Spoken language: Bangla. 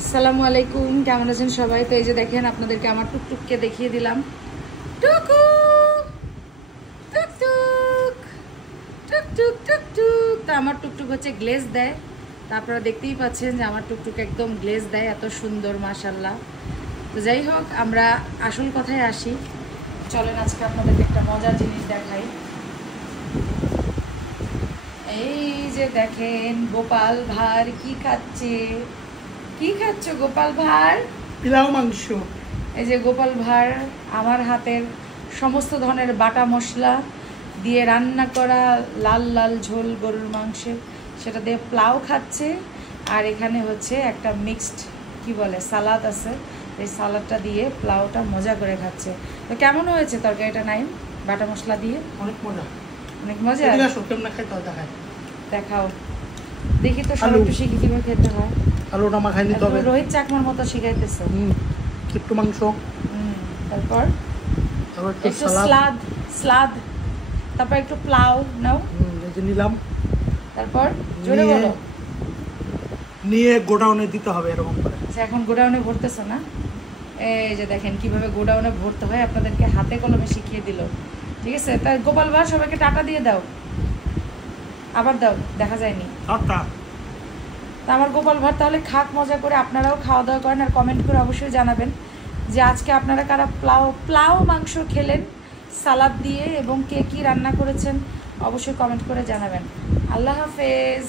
আসসালামু আলাইকুম, কেমন আছেন সবাই? তো এই যে দেখেন, আপনাদেরকে আমার টুকটুককে দেখিয়ে দিলাম। টুকু টুকটুক টুকটুক টুকটুক। তো আমার টুকটুক হচ্ছে গ্লেজ দেয়। তা আপনারা দেখতেই পাচ্ছেন যে আমার টুকটুক একদম গ্লেজ দেয়, এত সুন্দর মাশাআল্লাহ। তো যাই হোক, আমরা আসল কথায় আসি। চলেন আজকে আপনাদেরকে একটা মজার জিনিস দেখাই। এই যে দেখেন, গোপাল ভাঁড় কি খাচ্ছে। কি খাচ্ছ গোপাল ভাঁড়? পোলাও মাংস। এই যে গোপাল ভাঁড় আমার হাতের সমস্ত ধরনের বাটা মশলা দিয়ে রান্না করা লাল লাল ঝোল গরুর মাংসের, সেটা দিয়ে পোলাও খাচ্ছে। আর এখানে হচ্ছে একটা মিক্সড কি বলে সালাদ আছে, এই সালাদটা দিয়ে পোলাওটা মজা করে খাচ্ছে। তো কেমন হয়েছে তরকারিটা নাইম? বাটা মশলা দিয়ে অনেক মজা, অনেক মজা। দেখাও দেখি তো, সব একটু শিখি কিভাবে খেতে হয়। আলুটা মাখাই নিতে হবে। রোহিত চাকমার মতো শিখাইতেছে। একটু মাংস, তারপর একটু একটু স্লাদ, তারপর একটু পোলাও নাও। এই যে নিলাম, তারপর জোরে বলো। নিয়ে গোডাউনে দিতে হবে এরকম করে। আচ্ছা, এখন গোডাউনে ভরতেছো না? এই যে দেখেন কিভাবে গোডাউনে ভরতে হয়, আপনাদেরকে হাতে কলমে শিখিয়ে দিল। ঠিক আছে, তাই গোপাল ভাঁড় সবাইকে টাটা দিয়ে দাও। আবার দাও, দেখা যায়নি। টাটা। তা আমার গোপাল ভাঁড় তাহলে খাক মজা করে। আপনারাও খাওয়া দাওয়া করেন, আর কমেন্ট করে অবশ্যই জানাবেন যে আজকে আপনারা কারা পোলাও মাংস খেলেন সালাদ দিয়ে, এবং কে কী রান্না করেছেন অবশ্যই কমেন্ট করে জানাবেন। আল্লাহ হাফেজ।